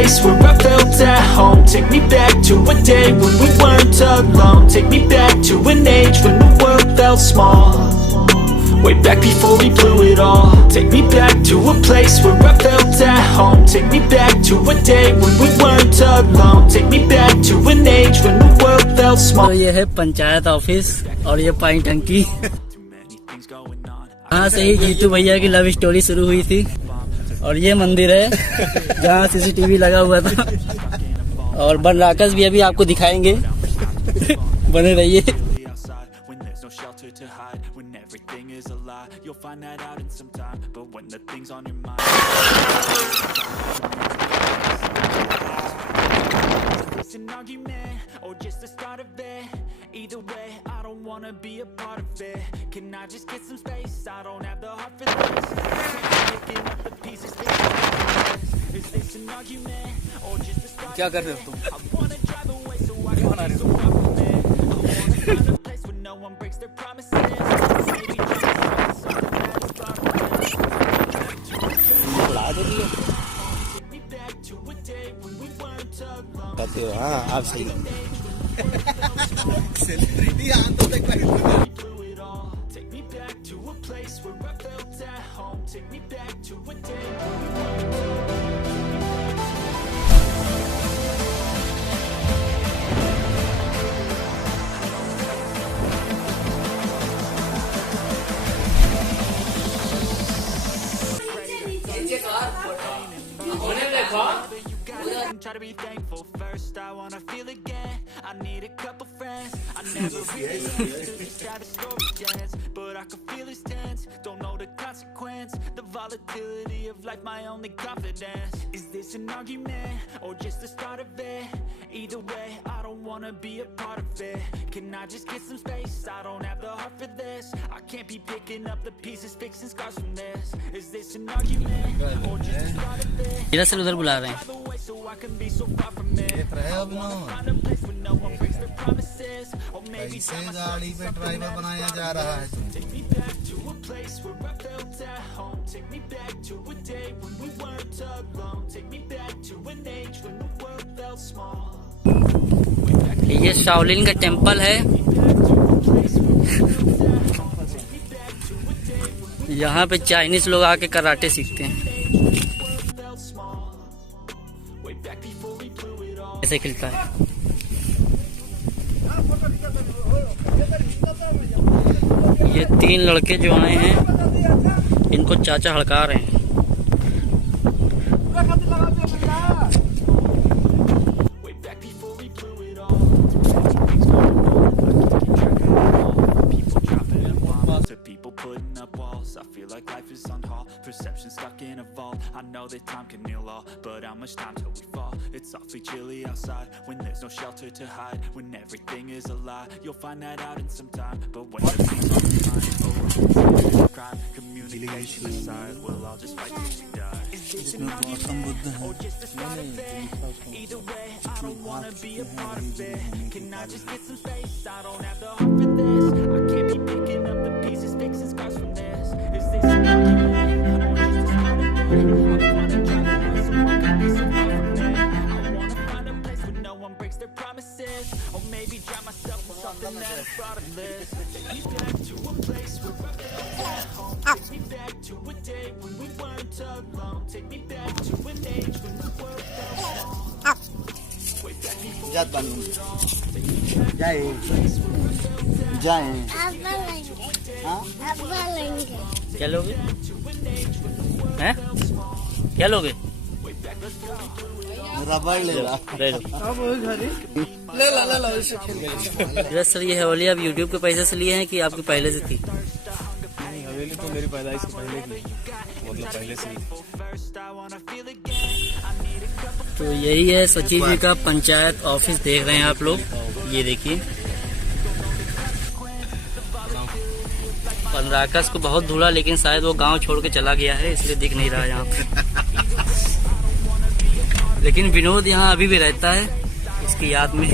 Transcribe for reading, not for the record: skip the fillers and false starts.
place where I felt at home. Take me back to a day when we weren't alone. Take me back to an age when the world felt small. Way back before we blew it all. Take me back to a place where I felt at home. Take me back to a day when we weren't alone. Take me back to an age when the world felt small. तो ये है panchayat office और ये पानी टंकी। यहाँ से ही जीतू भैया की लव स्टोरी शुरू हुई थी। और ये मंदिर है जहाँ सीसीटीवी लगा हुआ था। और बनराकस भी अभी आपको दिखाएंगे। बने रहिए। Or just the start of it. Either way, I don't wanna be a part of it. Can I just get some space? I don't have the heart for this. Picking up the pieces. Is this an argument or just the start? क्या कर रहे हो तुम? I wanna drive away so I can be so far from it. I wanna find a place where no one breaks their promises. Maybe just something that is far from it. Take me back to a day when we weren't alone. कहते हो हाँ आप सही हो। Selenity आंतों तक पहुंच गई। Take me back to a place where I felt at home. Take me back to a day when we weren't try to be thankful first. I wanna feel again. I need a couple friends. I never really understood just how the story ends, but I can feel it's tense. Don't know the consequence. The volatility of life, my only confidence. Is this an argument or just the start of it? Either way, I don't wanna be a part of it. Can I just get some space? I don't have the heart for this. I can't be picking up the pieces, fixing scars from this. Is this an argument or just the start of it? इधर से उधर बुला रहे हैं। कैसे गाड़ी पे driver बनाया जा रहा है ये शाओलिन का टेम्पल है। यहाँ पे चाइनीज लोग आके कराटे सीखते हैं। ऐसे खिलता है। ये 3 लड़के जो आए हैं इनको चाचा हड़का रहे हैं। Perception stuck in a vault. I know that time can heal all, but how much time till we fall? It's awfully chilly outside when there's no shelter to hide. When everything is a lie, you'll find that out in some time. But when the things on your mind, oh, crime, communication aside, we'll all just fight till we die. Is this an argument or just the start of it? Either way, I don't wanna be a part of it. Can I just get some space? I don't have the heart for this. I can't be picking up the pieces, fixing scars from this. Is this an argument? Or maybe drown myself in something that is bottomless. Take me back to a place where I felt at home. Take me back to a day when we weren't alone. Take me back to an age when the world felt small. Way back before जाए क्या लोगे? हैं? क्या लोगे? रबड़ ले ला। ले sir ये हवेली आप यूट्यूब के पैसे से लिए हैं कि आपकी पहले से थी? नहीं, हवेली तो मेरी पैदाइश से पहले की, मतलब पहले से। तो यही है सचिव जी का पंचायत ऑफिस देख रहे हैं आप लोग। ये देखिए बनराकस को बहुत धूला, लेकिन शायद वो गांव छोड़ के चला गया है इसलिए दिख नहीं रहा यहाँ पे। लेकिन विनोद यहाँ अभी भी रहता है इसकी याद में।